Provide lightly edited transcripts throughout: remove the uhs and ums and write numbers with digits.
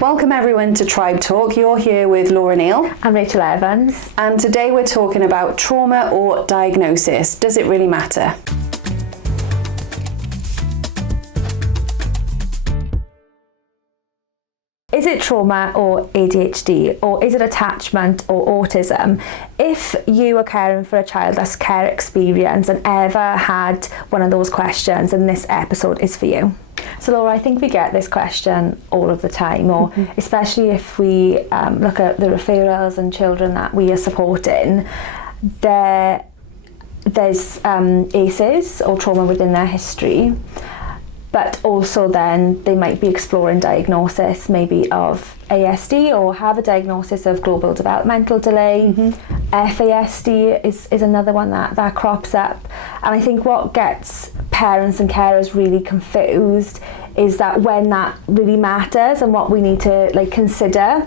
Welcome everyone to Tribe Talk. You're here with Laura Neal and Rachel Evans. And today we're talking about trauma or diagnosis. Does it really matter? Is it trauma or ADHD, or is it attachment or autism? If you are caring for a child that's care experience and ever had one of those questions, then this episode is for you. So Laura, I think we get this question all of the time, or especially if we look at the referrals and children that we are supporting, there's ACEs or trauma within their history. But also then they might be exploring diagnosis maybe of ASD or have a diagnosis of global developmental delay. FASD is another one that crops up. And I think what gets parents and carers really confused is that when that really matters and what we need to consider,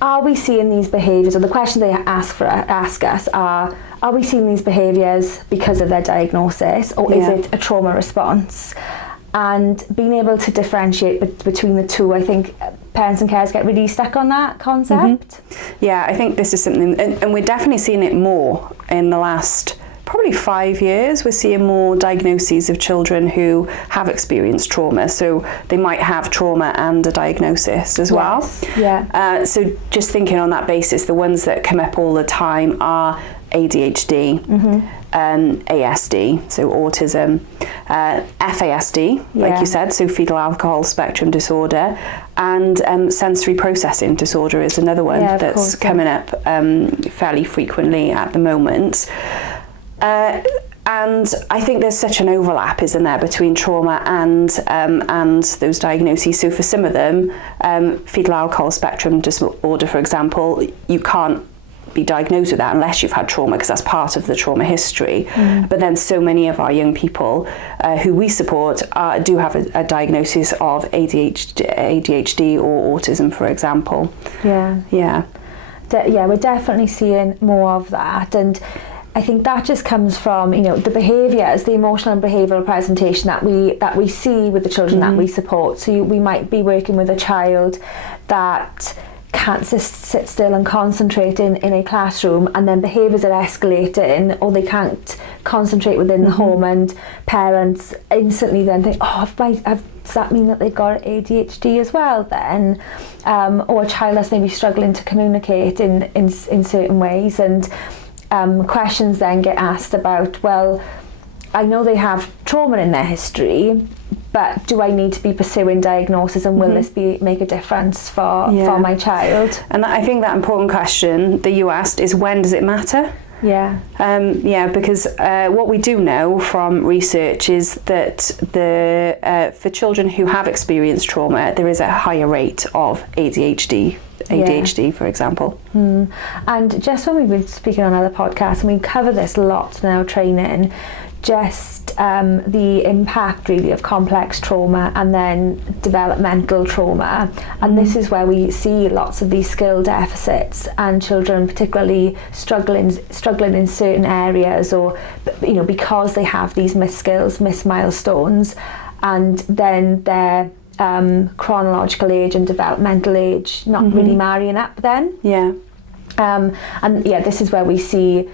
are we seeing these behaviours, or the questions they ask us are we seeing these behaviours because of their diagnosis, or is it a trauma response? And being able to differentiate between the two, I think parents and carers get really stuck on that concept. Yeah, I think this is something, and we're definitely seeing it more in the last probably 5 years. We're seeing more diagnoses of children who have experienced trauma. So they might have trauma and a diagnosis as well. Yeah. So just thinking on that basis, the ones that come up all the time are ADHD, ASD, so autism, FASD, like you said, so fetal alcohol spectrum disorder, and sensory processing disorder is another one that's coming up fairly frequently at the moment. And I think there's such an overlap, isn't there, between trauma and those diagnoses. So for some of them, fetal alcohol spectrum disorder, for example, you can't be diagnosed with that unless you've had trauma, because that's part of the trauma history. But then so many of our young people who we support do have a diagnosis of ADHD or autism, for example. Yeah, we're definitely seeing more of that, and I think that just comes from the behaviours, the emotional and behavioural presentation that we see with the children that we support. So we might be working with a child that can't sit still and concentrate in a classroom, and then behaviours are escalating, or they can't concentrate within the home, and parents instantly then think, does that mean that they've got ADHD as well then? Or a child that's maybe struggling to communicate in certain ways, and questions then get asked about, well, I know they have trauma in their history, but do I need to be pursuing diagnosis, and will this make a difference for my child? And I think that important question that you asked is, when does it matter? Because what we do know from research is that for children who have experienced trauma, there is a higher rate of ADHD, for example. And just when we've been speaking on other podcasts, and we cover this a lot in our training, just the impact really of complex trauma and then developmental trauma, and this is where we see lots of these skill deficits, and children particularly struggling in certain areas, or because they have these missed skills, missed milestones, and then their chronological age and developmental age not really marrying up then. This is where we see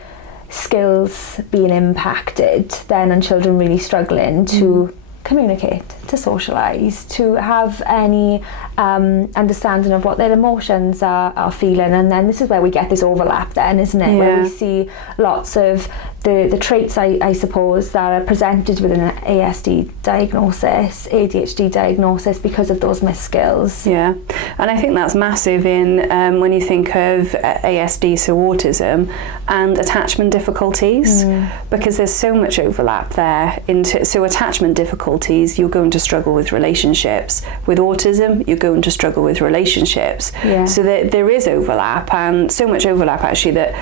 skills being impacted then, and children really struggling to communicate, to socialise, to have any understanding of what their emotions are feeling. And then this is where we get this overlap then, isn't it? Where we see lots of the traits, I suppose, that are presented within an ASD diagnosis, ADHD diagnosis, because of those missed skills. Yeah, and I think that's massive in when you think of ASD, so autism, and attachment difficulties, because there's so much overlap there. So attachment difficulties, you're going to struggle with relationships. With autism, you're going to struggle with relationships. So there is overlap, and so much overlap actually that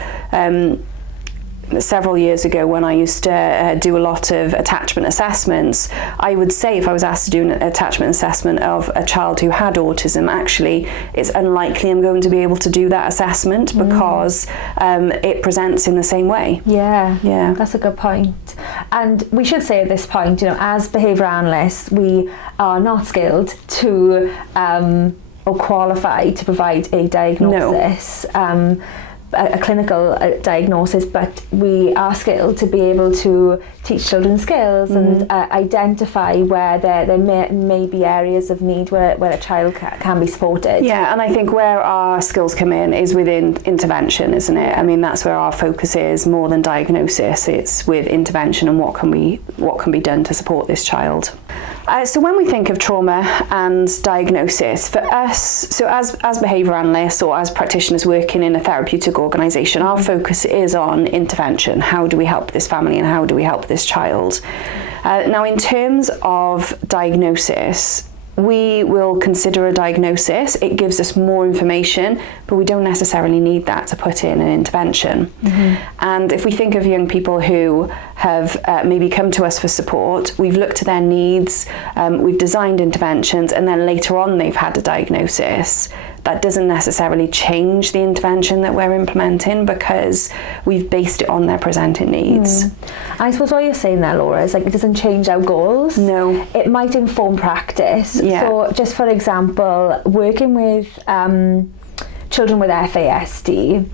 several years ago, when I used to do a lot of attachment assessments, I would say, if I was asked to do an attachment assessment of a child who had autism, actually it's unlikely I'm going to be able to do that assessment because it presents in the same way. Yeah, that's a good point. And we should say at this point, as behavioural analysts, we are not skilled to or qualified to provide a diagnosis, a clinical diagnosis, but we are skilled to be able to teach children skills and identify where there may be areas of need where a child can be supported. Yeah, and I think where our skills come in is within intervention, isn't it? I mean, that's where our focus is more than diagnosis. It's with intervention and what can be done to support this child. So when we think of trauma and diagnosis, for us, so as behaviour analysts or as practitioners working in a therapeutic organisation, our focus is on intervention. How do we help this family and how do we help this child? Now, in terms of diagnosis, we will consider a diagnosis. It gives us more information, but we don't necessarily need that to put in an intervention. And if we think of young people who have maybe come to us for support, we've looked at their needs, we've designed interventions, and then later on they've had a diagnosis. That doesn't necessarily change the intervention that we're implementing because we've based it on their presenting needs. I suppose what you're saying there, Laura, is like it doesn't change our goals. No. It might inform practice. Yeah. So just for example, working with children with FASD,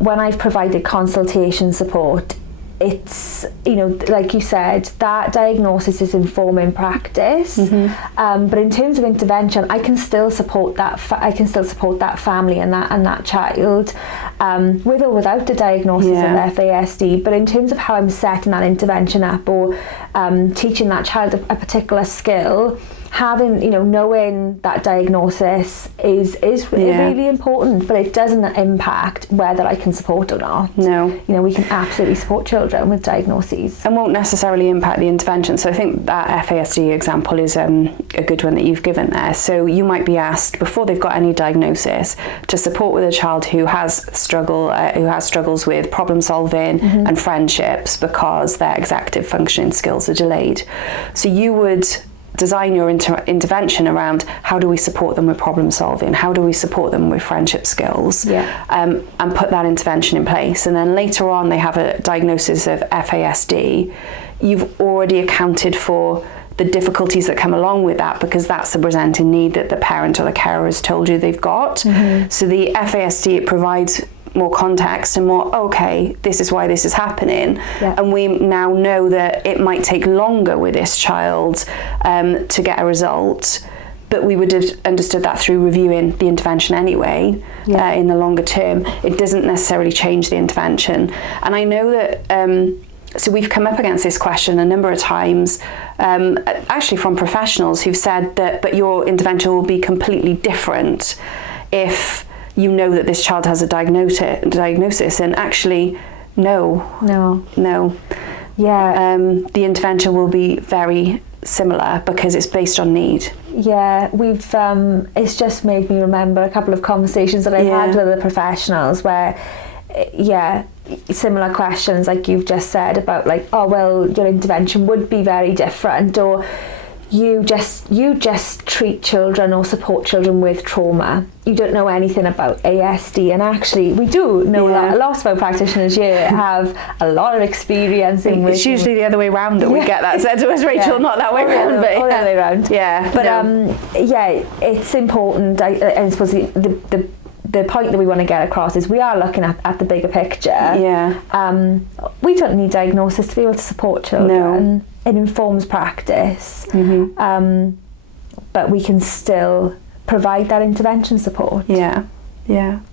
when I've provided consultation support, it's, like you said, that diagnosis is informing practice, but in terms of intervention, I can still support that family and that child with or without the diagnosis of FASD. But in terms of how I'm setting that intervention up or teaching that child a particular skill, having, knowing that diagnosis is really important, but it doesn't impact whether I can support or not. No. We can absolutely support children with diagnoses. And won't necessarily impact the intervention. So I think that FASD example is a good one that you've given there. So you might be asked, before they've got any diagnosis, to support with a child who has struggles with problem solving and friendships because their executive functioning skills are delayed. So you would design your intervention around how do we support them with problem solving, how do we support them with friendship skills, and put that intervention in place. And then later on they have a diagnosis of FASD. You've already accounted for the difficulties that come along with that because that's the presenting need that the parent or the carer has told you they've got. So the FASD, it provides more context and more, okay, this is why this is happening. And we now know that it might take longer with this child to get a result, but we would have understood that through reviewing the intervention anyway. In the longer term, it doesn't necessarily change the intervention. And I know that so we've come up against this question a number of times, actually from professionals who've said that, but your intervention will be completely different if you know that this child has a diagnosis, and actually, no. The intervention will be very similar because it's based on need. We've it's just made me remember a couple of conversations that I've had with other professionals where similar questions like you've just said about like, oh well, your intervention would be very different, or you just treat children or support children with trauma. You don't know anything about ASD, and actually we do know that a lot of our practitioners here have a lot of experience in It's usually the other way around that we get that said to us, Rachel, not that way around. But all the way around. But it's important. I suppose the point that we want to get across is we are looking at the bigger picture. We don't need diagnosis to be able to support children. It informs practice, but we can still provide that intervention support. Yeah,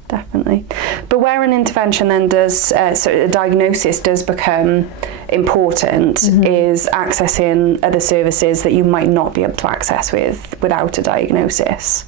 definitely. But where an intervention then does, so a diagnosis does become important, is accessing other services that you might not be able to access without a diagnosis.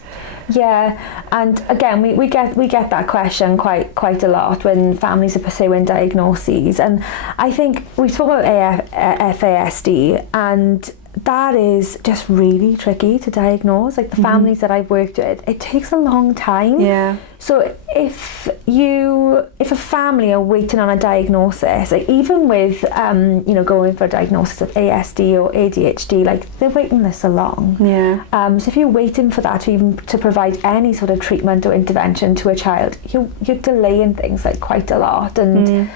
And again, we get that question quite a lot when families are pursuing diagnoses, and I think we talk about FASD, and that is just really tricky to diagnose. Like the families that I've worked with, it takes a long time. So if a family are waiting on a diagnosis, like even with going for a diagnosis of ASD or ADHD, like they're waiting this so long. So if you're waiting for that to provide any sort of treatment or intervention to a child, you're delaying things like quite a lot, and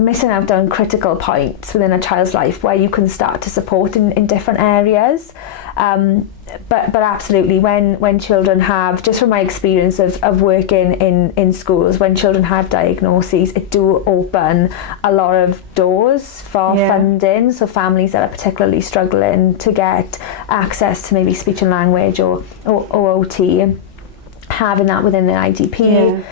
missing out on critical points within a child's life where you can start to support in different areas. But absolutely, when children have, just from my experience of working in schools, when children have diagnoses, it do open a lot of doors for funding. So families that are particularly struggling to get access to maybe speech and language or OT, having that within the IDP,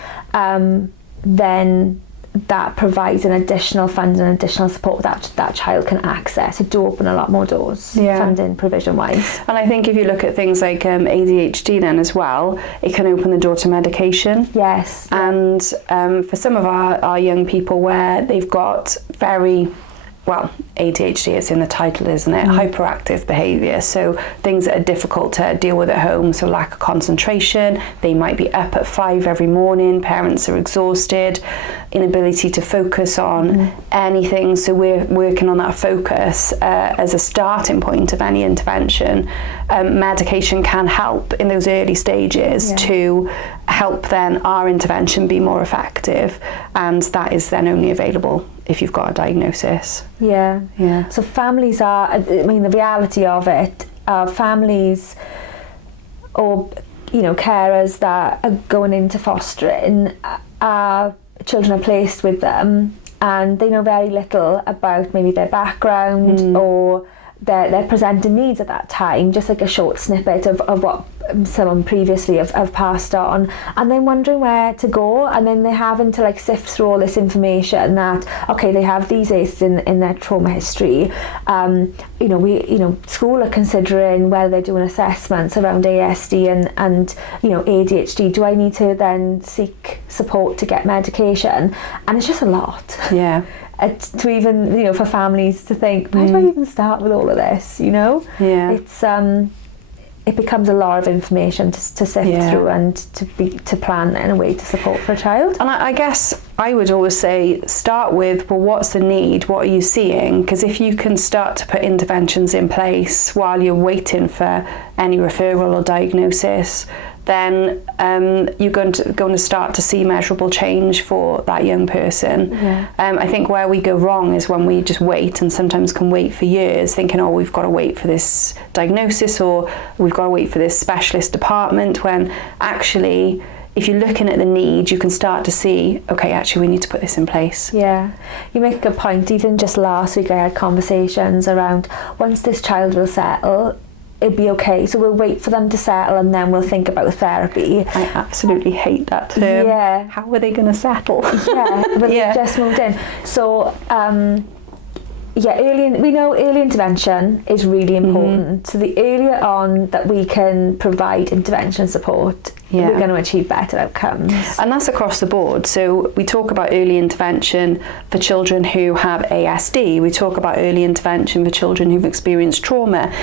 then that provides an additional fund and additional support that child can access. It do open a lot more doors, funding provision wise. And I think if you look at things like ADHD then as well, it can open the door to medication. Yes. And for some of our young people where they've got ADHD is in the title, isn't it? Hyperactive behaviour, so things that are difficult to deal with at home, so lack of concentration, they might be up at 5 every morning, parents are exhausted, inability to focus on anything, so we're working on that focus as a starting point of any intervention. Medication can help in those early stages to help then our intervention be more effective, and that is then only available if you've got a diagnosis. Yeah. So families the reality of it, families or, carers that are going into fostering, children are placed with them and they know very little about maybe their background or their presenting needs at that time, just like a short snippet of what someone previously have passed on, and then wondering where to go, and then they're having to sift through all this information that they have these ACEs in their trauma history. School are considering whether they're doing assessments around ASD and ADHD. Do I need to then seek support to get medication? And it's just a lot. Yeah. To even, for families to think, where do I even start with all of this, Yeah. It's, it becomes a lot of information to sift through and to plan in a way to support for a child. And I guess I would always say, start with, well, what's the need? What are you seeing? Because if you can start to put interventions in place while you're waiting for any referral or diagnosis, then you're going to start to see measurable change for that young person. I think where we go wrong is when we just wait, and sometimes can wait for years, thinking, we've got to wait for this diagnosis or we've got to wait for this specialist department, when actually, if you're looking at the need, you can start to see, actually we need to put this in place. Yeah, you make a good point. Even just last week I had conversations around, once this child will settle, it'd be okay, so we'll wait for them to settle and then we'll think about therapy. I absolutely hate that term. Yeah. How are they going to settle? Yeah, but they've just moved in. So we know early intervention is really important. So the earlier on that we can provide intervention support, we're going to achieve better outcomes. And that's across the board. So we talk about early intervention for children who have ASD. We talk about early intervention for children who've experienced trauma.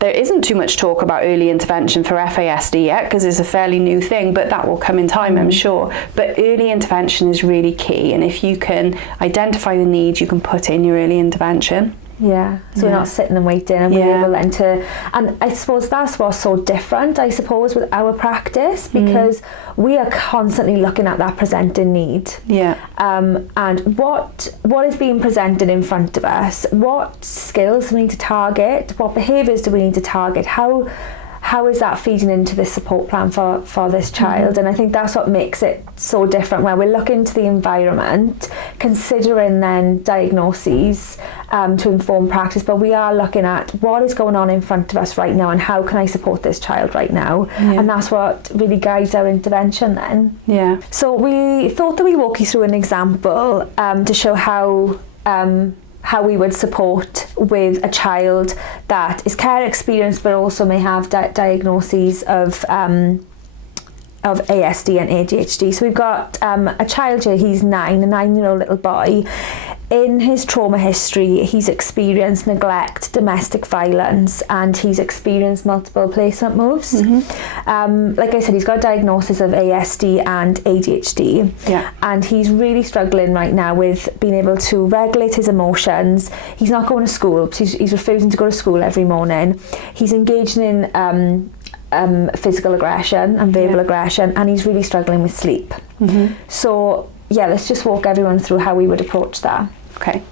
There isn't too much talk about early intervention for FASD yet, because it's a fairly new thing, but that will come in time, I'm sure. But early intervention is really key, and if you can identify the need, you can put in your early intervention. Yeah, so we're not sitting and waiting, and we're able then to, and I suppose that's what's so different, with our practice, because we are constantly looking at that presenting need. And what is being presented in front of us, what skills do we need to target, what behaviours do we need to target, how is that feeding into this support plan for this child? And I think that's what makes it so different, where we're looking to the environment, considering then diagnoses to inform practice, but we are looking at what is going on in front of us right now and how can I support this child right now? And that's what really guides our intervention then. So we thought that we'd walk you through an example to show how we would support with a child that is care experienced but also may have diagnoses of ASD and ADHD. So we've got a child here, he's 9, a 9-year-old little boy. In his trauma history, he's experienced neglect, domestic violence, and he's experienced multiple placement moves. Like I said, he's got a diagnosis of ASD and ADHD, and he's really struggling right now with being able to regulate his emotions. He's not going to school, he's refusing to go to school every morning. He's engaging in physical aggression and verbal aggression, and he's really struggling with sleep. So let's just walk everyone through how we would approach that. Okay.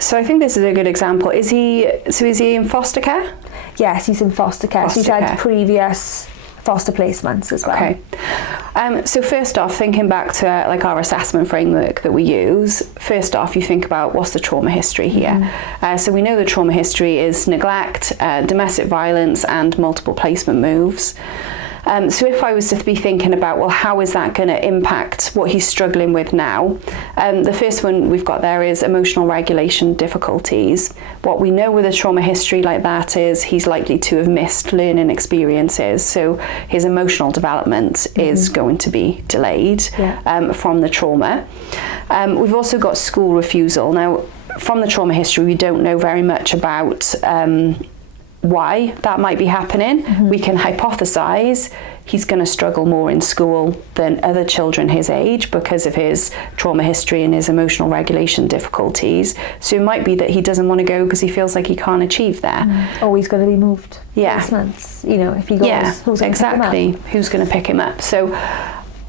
So I think this is a good example. Is he in foster care? Yes, he's in foster care. So he's had previous foster placements as well. Okay. So first off, thinking back to like our assessment framework that we use, first off you think about what's the trauma history here. So we know the trauma history is neglect, domestic violence and multiple placement moves. So if I was to be thinking about, well, how is that going to impact what he's struggling with now? The first one we've got there is emotional regulation difficulties. What we know with a trauma history like that is he's likely to have missed learning experiences. So his emotional development is going to be delayed from the trauma. We've also got school refusal. Now, from the trauma history, we don't know very much about why that might be happening. We can hypothesize he's going to struggle more in school than other children his age because of his trauma history and his emotional regulation difficulties. So it might be that he doesn't want to go because he feels like he can't achieve there. Or he's going to be moved. Yeah. Placements. You know, if he goes, who's going to pick him up? Who's going to pick him up? So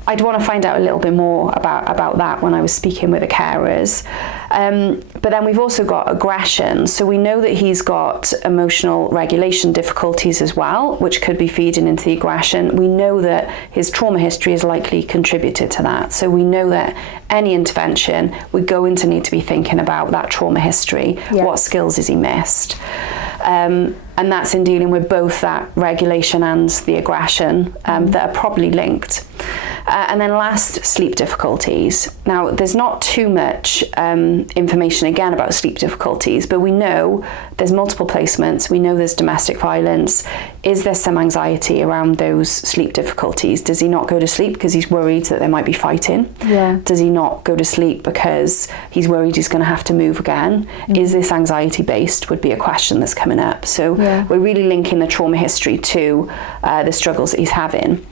I'd want to find out a little bit more about that when I was speaking with the carers. But then we've also got aggression. So we know that he's got emotional regulation difficulties as well, which could be feeding into the aggression. We know that his trauma history has likely contributed to that. So we know that any intervention, we're going to need to be thinking about that trauma history. Yeah. What skills has he missed? And that's in dealing with both that regulation and the aggression that are probably linked. And then last, sleep difficulties. Now, there's not too much information again about sleep difficulties, but we know there's multiple placements. We know there's domestic violence. Is there some anxiety around those sleep difficulties? Does he not go to sleep because he's worried that there might be fighting? Yeah. Does he not go to sleep because he's worried he's going to have to move again? Is this anxiety based would be a question that's coming up. So we're really linking the trauma history to the struggles that he's having.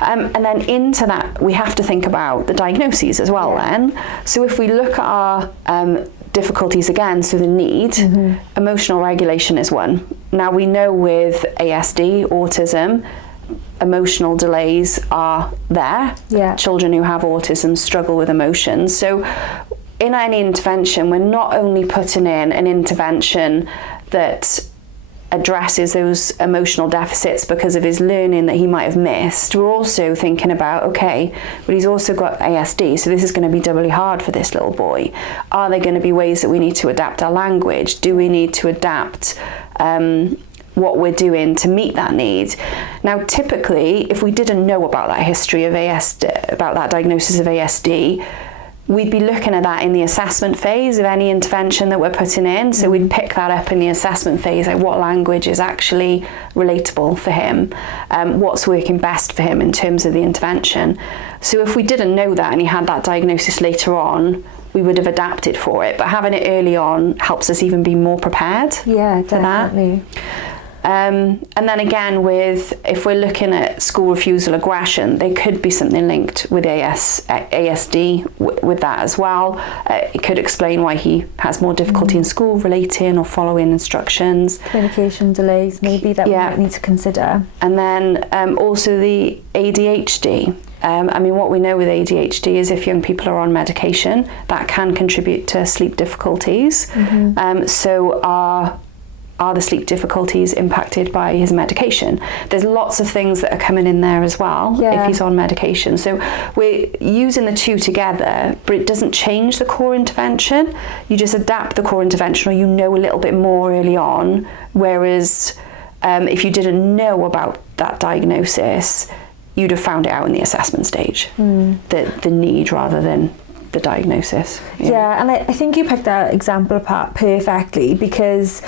And then into that, we have to think about the diagnoses as well then. So if we look at our difficulties again, so the need, emotional regulation is one. Now we know with ASD, autism, emotional delays are there. Children who have autism struggle with emotions. So in any intervention, we're not only putting in an intervention that addresses those emotional deficits because of his learning that he might have missed. We're also thinking about, okay, but he's also got ASD, so this is going to be doubly hard for this little boy. Are there going to be ways that we need to adapt our language? Do we need to adapt what we're doing to meet that need? Now, typically, if we didn't know about that history of ASD, about that diagnosis of ASD, we'd be looking at that in the assessment phase of any intervention that we're putting in. So we'd pick that up in the assessment phase, like what language is actually relatable for him, what's working best for him in terms of the intervention. So if we didn't know that and he had that diagnosis later on, we would have adapted for it. But having it early on helps us even be more prepared for definitely. that. And then again, if we're looking at school refusal aggression, there could be something linked with ASD with that as well. It could explain why he has more difficulty in school relating or following instructions. Communication delays maybe that we might need to consider. And then also the ADHD. I mean, what we know with ADHD is if young people are on medication, that can contribute to sleep difficulties. So are the sleep difficulties impacted by his medication? There's lots of things that are coming in there as well if he's on medication. So we're using the two together, but it doesn't change the core intervention. You just adapt the core intervention, or you know a little bit more early on, whereas if you didn't know about that diagnosis, you'd have found it out in the assessment stage, the need rather than the diagnosis. Yeah, and I think you picked that example apart perfectly, because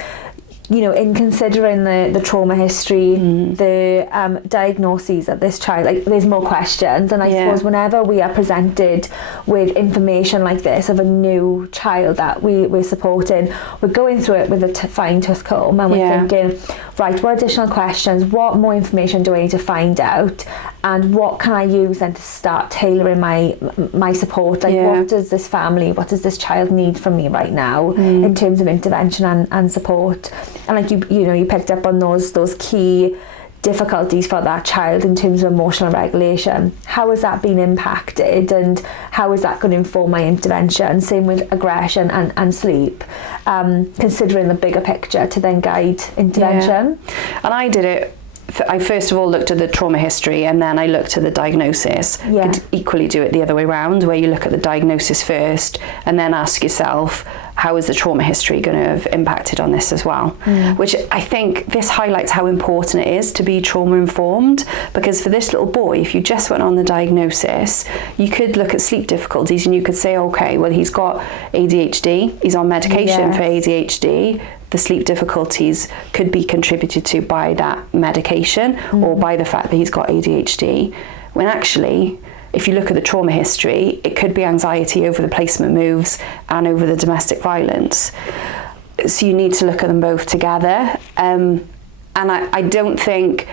you know, in considering the trauma history, the diagnoses of this child, like there's more questions, and I suppose whenever we are presented with information like this of a new child that we're supporting, we're going through it with a fine-tooth comb, and we're thinking, right, what additional questions, what more information do I need to find out, and what can I use then to start tailoring my support? Like what does this family, what does this child need from me right now in terms of intervention and support? And like you picked up on those key difficulties for that child in terms of emotional regulation. How has that been impacted, and how is that going to inform my intervention? Same with aggression and sleep, considering the bigger picture to then guide intervention. Yeah. And I did it. I first of all looked at the trauma history, and then I looked at the diagnosis. You could equally do it the other way around, where you look at the diagnosis first and then ask yourself, how is the trauma history going to have impacted on this as well? Which I think this highlights how important it is to be trauma informed, because for this little boy, if you just went on the diagnosis, you could look at sleep difficulties and you could say, okay, well, he's got ADHD, he's on medication for ADHD. The sleep difficulties could be contributed to by that medication or by the fact that he's got ADHD, when actually, if you look at the trauma history, it could be anxiety over the placement moves and over the domestic violence. So you need to look at them both together. And I don't think,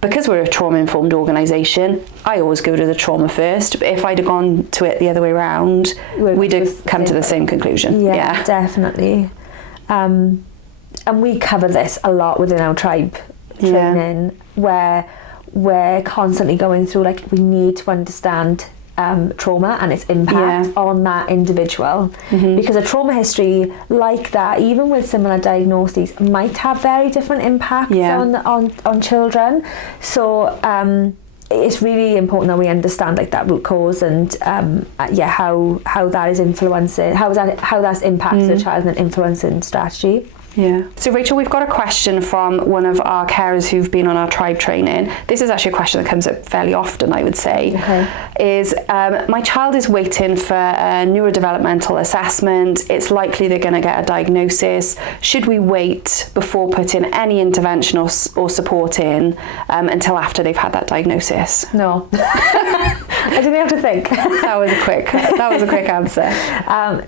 because we're a trauma-informed organisation, I always go to the trauma first. But if I'd have gone to it the other way around, we'd have come to the same conclusion. Yeah, definitely. And we cover this a lot within our tribe training, where we're constantly going through, like, we need to understand trauma and its impact on that individual, because a trauma history like that, even with similar diagnoses, might have very different impacts on children. So it's really important that we understand, like, that root cause and how that is influencing, how that's impacted a child and influencing strategy. Yeah. So Rachel, we've got a question from one of our carers who've been on our tribe training. This is actually a question that comes up fairly often, I would say. Is my child is waiting for a neurodevelopmental assessment. It's likely they're going to get a diagnosis. Should we wait before putting any intervention or support in until after they've had that diagnosis? No. I didn't have to think. That was a quick answer.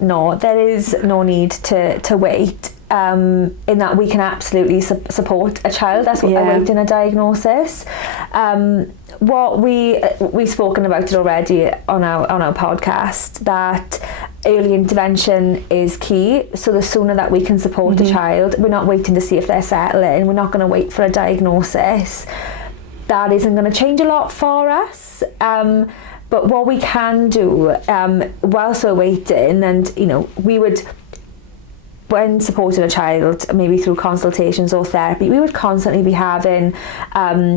No, there is no need to wait. In that we can absolutely support a child that's awaiting a diagnosis. What we've spoken about it already on our podcast, that early intervention is key. So the sooner that we can support a child, we're not waiting to see if they're settling, we're not going to wait for a diagnosis. That isn't going to change a lot for us. But what we can do whilst we're waiting, and we would, when supporting a child, maybe through consultations or therapy, we would constantly be having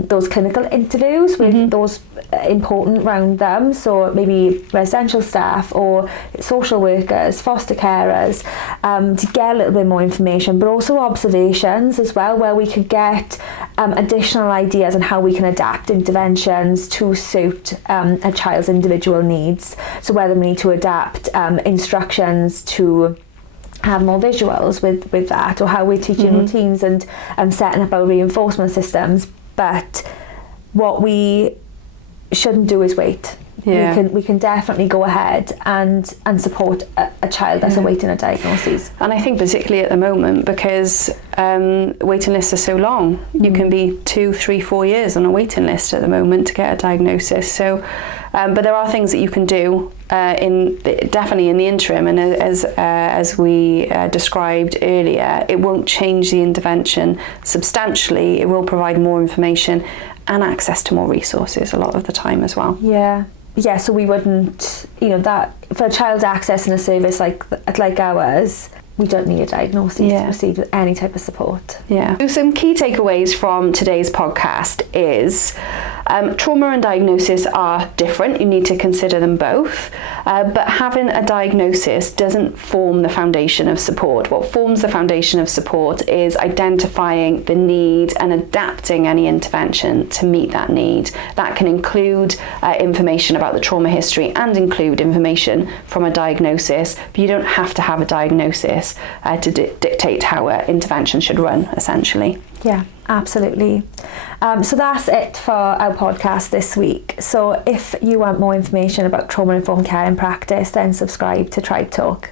those clinical interviews with those important around them. So maybe residential staff or social workers, foster carers, to get a little bit more information, but also observations as well, where we could get additional ideas on how we can adapt interventions to suit a child's individual needs. So whether we need to adapt instructions to have more visuals with that, or how we're teaching routines and setting up our reinforcement systems. But what we shouldn't do is wait. We can definitely go ahead and support a child that's awaiting a diagnosis. And I think particularly at the moment, because waiting lists are so long, you can be 2, 3, 4 years on a waiting list at the moment to get a diagnosis. So but there are things that you can do definitely in the interim, and as we described earlier, it won't change the intervention substantially. It will provide more information and access to more resources a lot of the time as well. Yeah, so we wouldn't, that for a child's access in a service like ours, we don't need a diagnosis to proceed with any type of support. So some key takeaways from today's podcast is trauma and diagnosis are different. You need to consider them both, but having a diagnosis doesn't form the foundation of support. What forms the foundation of support is identifying the need and adapting any intervention to meet that need. That can include information about the trauma history and include information from a diagnosis, but you don't have to have a diagnosis to dictate how an intervention should run, essentially. Yeah, absolutely. So that's it for our podcast this week. So if you want more information about trauma-informed care in practice, then subscribe to Tribe Talk.